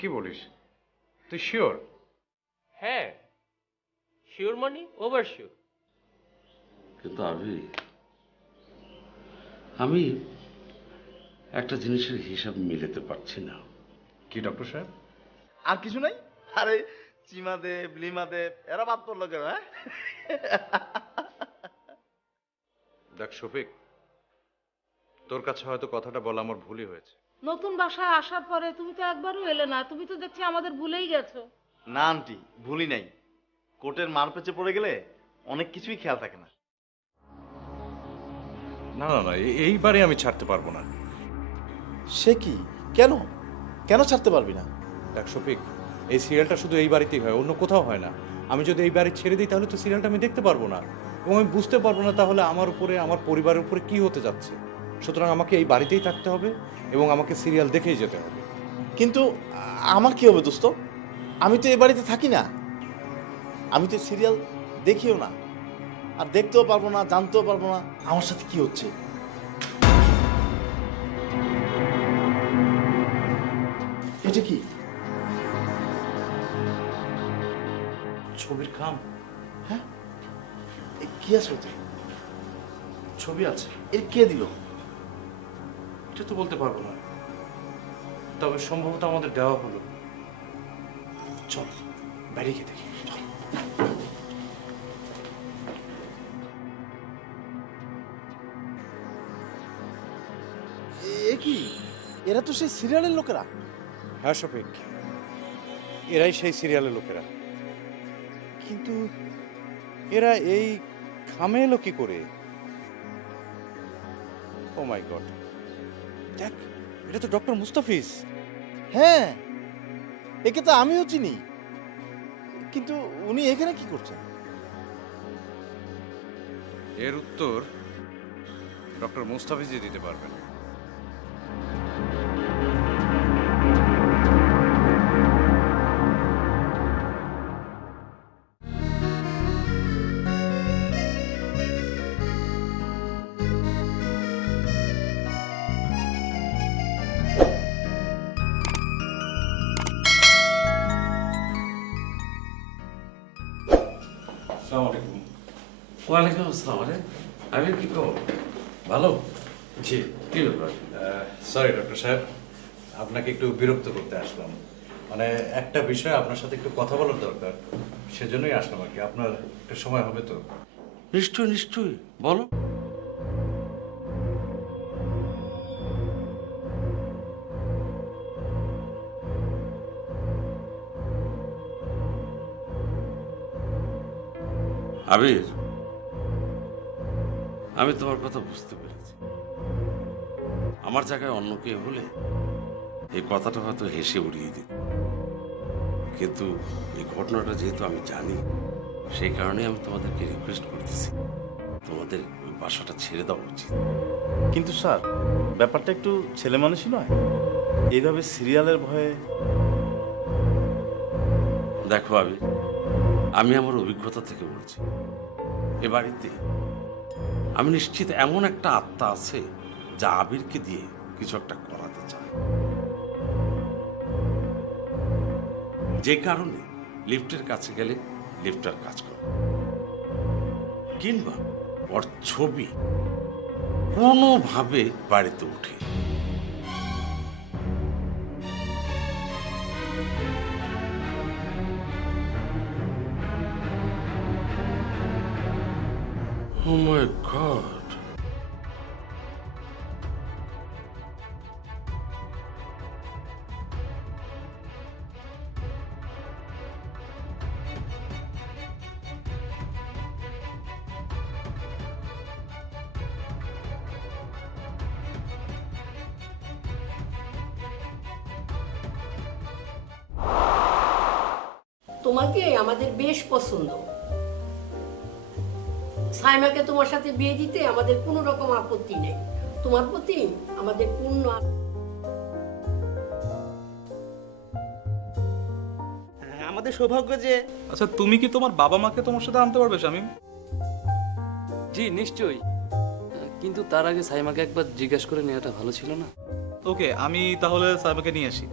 কি বলিস? তুই শিওর? হ্যাঁ, শিওর মানে ওভার শিওর। কিন্তু আমি একটা জিনিসের হিসাব মিলাতে পারছি না। কি ডক্টর সাহেব? আর কিছু নাই। আরে চিমাদেব লিমাদেব এরা বাদ পড়লো কেন? হ্যাঁ, দেখ শফিক, তোর কাছে হয়তো কথাটা বলা আমার ভুলই হয়েছে। নতুন বাসায় আসার পরে তুমি তো একবারও এলে না, তুমি তো দেখছি আমাদের ভুলেই গেছো। না আন্টি, ভুলি নাই। কোটের মার পেঁচে পড়ে গেলে অনেক কিছুই খেয়াল থাকে না। না না না, এইবারে আমি ছাড়তে পারবো না। সে কি? কেন কেন ছাড়তে পারবি না? দেখ শফিক, এই সিরিয়ালটা শুধু এই বাড়িতেই হয়, অন্য কোথাও হয় না। আমি যদি এই বাড়ি ছেড়ে দিই তাহলে তো সিরিয়ালটা আমি দেখতে পারবো না, এবং আমি বুঝতে পারবো না তাহলে আমার উপরে, আমার পরিবারের উপরে কি হতে যাচ্ছে। সুতরাং আমাকে এই বাড়িতেই থাকতে হবে এবং আমাকে সিরিয়াল দেখেই যেতে হবে। কিন্তু আমার কি হবে দোস্ত? আমি তো এ বাড়িতে থাকি না, আমি তো সিরিয়াল দেখিও না, আর দেখতেও পারবো না, জানতেও পারবো না আমার সাথে কি হচ্ছে। এটা কি? ছবির খাম? হ্যাঁ, এ কি আছে ওতে? ছবি আছে? এর কে দিল? এটা তো বলতে পারবো না, তবে সম্ভবত আমাদের দেওয়া হলো। চল বাইরে গিয়ে দেখি। চল। এ কি? এরা তো সেই সিরিয়ালের লোকেরা। হ্যাঁ শফিক, এরাই সেই সিরিয়ালের লোকেরা। কিন্তু এরা এই খামে এলো কি করে? ও মাই গড, দেখ, এটা তো ডক্টর মুস্তাফিজ। হ্যাঁ, একে তো আমিও চিনি, কিন্তু উনি এখানে কি করছেন? এর উত্তর ডক্টর মুস্তাফিজই দিতে পারবেন। আসসালামু আলাইকুম। ওয়ালাইকুম আসসালাম। আরে আমি কি খবর? ভালো? জি, কি ব্যাপার? সরি ডক্টর সাহেব, আপনাকে একটু বিরক্ত করতে আসলাম। মানে একটা বিষয় আপনার সাথে একটু কথা বলার দরকার, সেজন্যই আসলাম আর কি। আপনার একটু সময় হবে তো? নিশ্চয়ই নিশ্চয়ই, বলো। আবির, আমি তোমার কথা বুঝতে পেরেছি। আমার জায়গায় অন্য কেউ হলে এই কথাটা হয়তো হেসে উড়িয়ে দিত, কিন্তু এই ঘটনাটা যেহেতু আমি জানি, সেই কারণে আমি তোমাদেরকে রিকোয়েস্ট করতেছি, তোমাদের ওই বাসাটা ছেড়ে দেওয়া উচিত। কিন্তু স্যার, ব্যাপারটা একটু ছেলে মানুষই নয়, এইভাবে সিরিয়ালের ভয়ে। দেখো আবির, আমি আমার অভিজ্ঞতা থেকে বলছি, এ বাড়িতে আমি নিশ্চিত এমন একটা আত্মা আছে যা আবিরকে দিয়ে কিছু একটা করাতে চায়, যে কারণে লিফটের কাছে গেলে লিফটার কাজ করে, কিংবা ওর ছবি কোনোভাবে বাড়িতে উঠে। Oh my God. তোমাকে আমাদের বেশ পছন্দ। সাইমাকে তোমার সাথে বিয়ে দিতে আমাদের কোনো রকম আপত্তি নেই। তোমার প্রতি আমাদের পূর্ণ আমাদের সৌভাগ্য যে। আচ্ছা, তুমি কি তোমার বাবা মাকে তোমার সাথে আনতে পারবে শামীম? জি নিশ্চয়ই, কিন্তু তার আগে সাইমাকে একবার জিজ্ঞাসা করে নেওয়াটা ভালো ছিল না? ওকে, আমি তাহলে সাইমাকে নিয়ে আসি।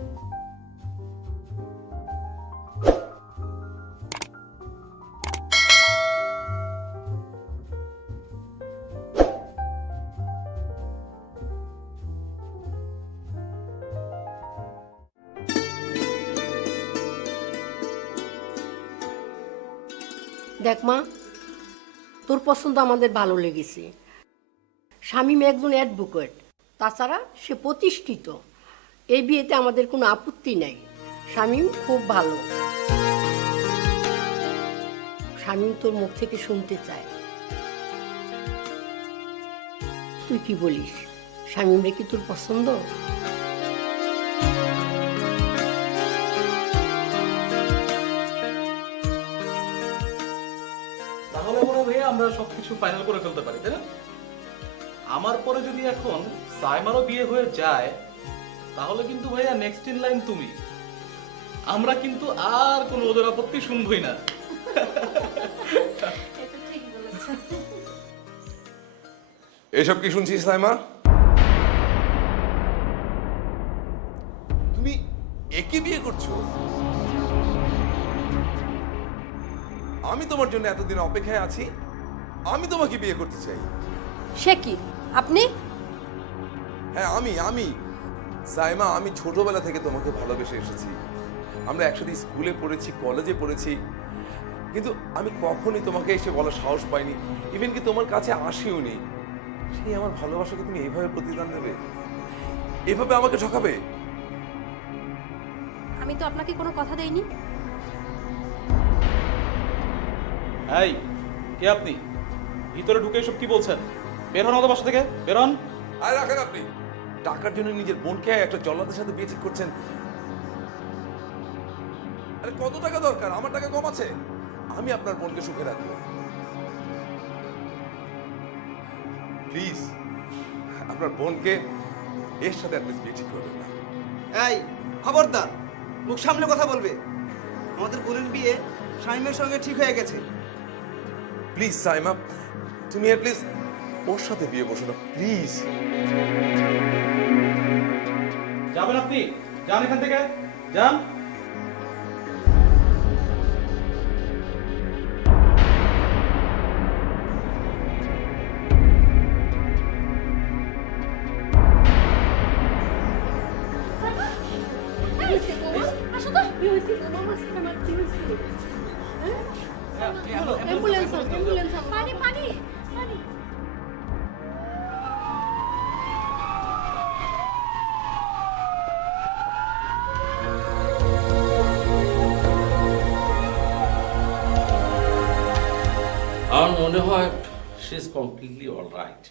দেখ মা, তোর পছন্দ আমাদের ভালো লেগেছে। শামীম একজন অ্যাডভোকেট, তাছাড়া সে প্রতিষ্ঠিত। এই বিয়েতে আমাদের কোনো আপত্তি নাই। শামীম খুব ভালো। শামীম তোর মুখ থেকে শুনতে চায়। তুই কি বলিস? শামীম রে কি তোর পছন্দ? তাহলে মনে হয় ভাইয়া আমরা সবকিছু ফাইনাল করে ফেলতে পারি, তাই না? আমার পরে যদি এখন সাইমারও বিয়ে হয়ে যায়, তাহলে কিন্তু ভাইয়া নেক্সট ইন লাইন তুমি। আমরা কিন্তু আর কোনো ওদের আপত্তি শুনবই না। এসব কি শুনছিস সাইমা? তুমি একে বিয়ে করছো? আমি তোমার জন্য এতদিন অপেক্ষায় আছি, আমি তোমাকে বিয়ে করতে চাই। সে কি আপনি? হ্যাঁ আমি সাইমা, আমি ছোটবেলা থেকে তোমাকে ভালোবেসে এসেছি। আমরা একসাথে স্কুলে পড়েছি, কলেজে পড়েছি, কিন্তু আমি কখনোই তোমাকে এসে বলার সাহস পাইনি, ইভেন কি তোমার কাছে আসিও নি। সেই আমার ভালোবাসাকে তুমি এইভাবে প্রতিদান দেবে, এভাবে আমাকে ঠকাবে? আমি তো আপনাকে কোনো কথা দেইনি। এই কে আপনি? ভিতরে ঢুকে এসব কি বলছেন? বের হন আমাদের বাসা থেকে, বের হন। আর রাখেন আপনি, টাকার জন্য নিজের বোনকে একটা জল্লাদের সাথে বিয়ে ঠিক করছেন। আরে কত টাকা দরকার? আমার টাকা কম আছে, আমি আপনার বোনকে সুখে রাখবো। প্লিজ আপনার বোনকে এর সাথে অ্যাটলিস্ট বিয়ে ঠিক করবেন না। এই খবরদার, মুখ সামনে কথা বলবে। আমাদের বোনের বিয়ে শামীমের সঙ্গে ঠিক হয়ে গেছে। প্লিজ সাইমা, তুমি অ্যাটলিস্ট ওর সাথে বিয়ে বসো না প্লিজ। যাবেন আপনি? যান এখান থেকে, যান। Ambulance, ambulance. পানি পানি পানি। আমার মনে হয় সে is completely all right.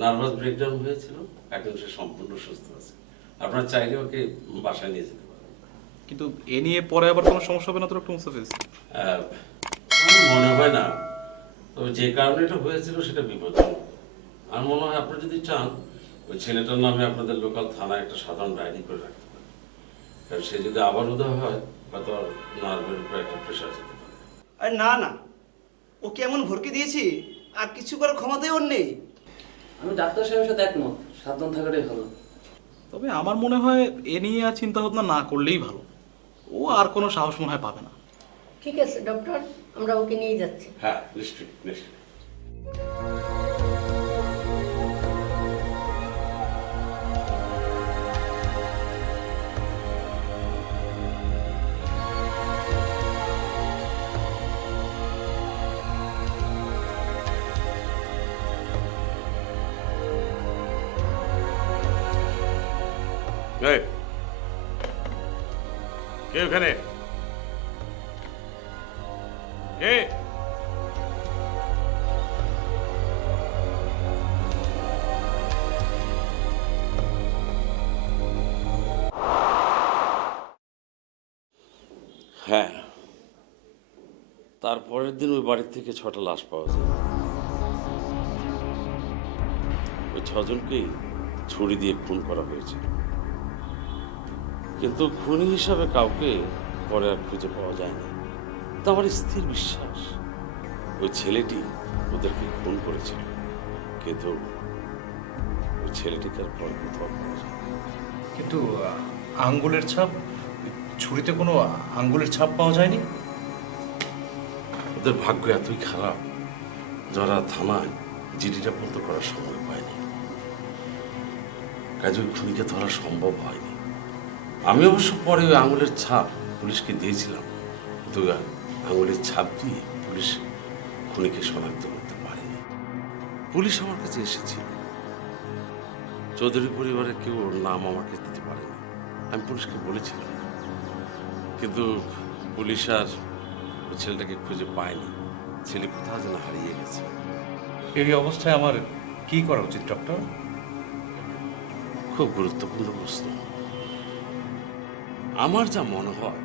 Nervous breakdown হয়েছিল, এখন সে সম্পূর্ণ সুস্থ আছে। আপনার চাইলে ওকে বাসায় নিয়ে যেতে পারেন। কিন্তু এ নিয়ে পরে আবার কোনো সমস্যা হবে না তো ডক্টর মুস্তাফিজ? আমার মনে হয় না, তবে যে কারণে এটা হয়েছিল সেটা বিপজ্জনক। আর মনে হয় আপনি যদি চান, ওই ছেলেটার নামে আপনাদের লোকাল থানায় একটা সাধারণ ডায়েরি করে রাখতে পারেন। কারণ সে যদি আবার উদয় হয়, বা তোর নার্ভের উপর একটা প্রেশার যেতে পারে। আরে না না, ও কেমন ভরকে দিয়েছি, আর কিছু করার ক্ষমতাই ওর নেই। আমি ডাক্তার সাহেবের সাথে একমত, সাবধান থাকাটাই ভালো। তবে আমার মনে হয় এ নিয়ে আর চিন্তা ভাবনা না করলেই ভালো। ও আর কোনো সাহস মনে হয় পাবে না। ঠিক আছে ডক্টর, আমরা ওকে নিয়ে যাচ্ছি। হ্যাঁ, নিশ্চয়ই নিশ্চয়ই। এই, কে ওখানে? কে? হ্যাঁ, তারপরের দিন ওই বাড়ির থেকে 6টা লাশ পাওয়া যায়। ওই 6জনকেই ছুরি দিয়ে খুন করা হয়েছিল, কিন্তু খুনি হিসাবে কাউকে পরে আর খুঁজে পাওয়া যায়নি। তো আমার স্থির বিশ্বাস ওই ছেলেটি ওদেরকে খুন করেছিল, কিন্তু ওই ছেলেটিকে আর পরে কোথাও পাওয়া যায়। কিন্তু আঙ্গুলের ছাপ, ছুরিতে কোনো আঙ্গুলের ছাপ পাওয়া যায়নি। ওদের ভাগ্য এতই খারাপ, যারা থানায় জিডিটা বন্ধ করার সময় পায়নি, কাজে ওই খুনিকে ধরা সম্ভব হয়নি। আমি অবশ্য পরে ওই আঙুলের ছাপ পুলিশকে দিয়েছিলাম, কিন্তু আঙুলের ছাপ দিয়ে পুলিশ খুনিকে শনাক্ত করতে পারেনি। পুলিশ আমার কাছে এসেছিল, চৌধুরী পরিবারের কেউ ওর নাম আমাকে দিতে পারেনি। আমি পুলিশকে বলেছিলাম, কিন্তু পুলিশ আর ওই ছেলেটাকে খুঁজে পায়নি। ছেলে কোথাও যেন হারিয়ে গেছে। এই অবস্থায় আমার কি করা উচিত ডক্টর? খুব গুরুত্বপূর্ণ প্রশ্ন। আমার যা মনে হয়,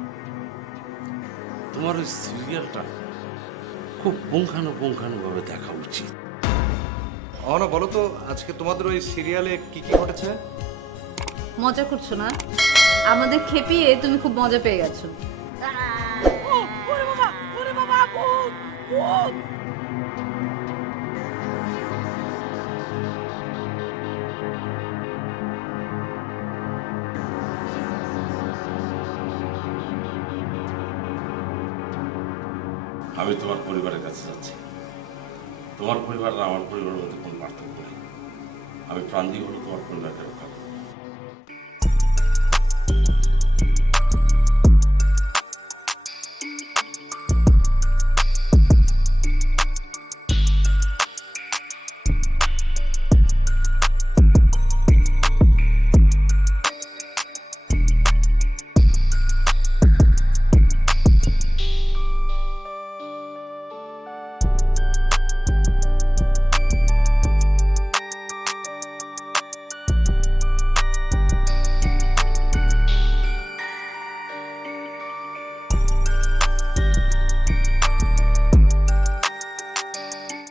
তোমার ওই সিরিয়ালটা খুব পুঙ্খানুপুঙ্খানুভাবে দেখা উচিত। অনা বলো তো, আজকে তোমাদের ওই সিরিয়ালে কি কি ঘটেছে? মজা করছো না? আমাদের খেপিয়ে তুমি খুব মজা পেয়ে গেছো। আমি তোমার পরিবারের কাছে যাচ্ছি। তোমার পরিবার আর আমার পরিবারের মধ্যে কোনো পার্থক্য নেই। আমি প্রাণ দিয়ে হলো তোমার পরিবারকে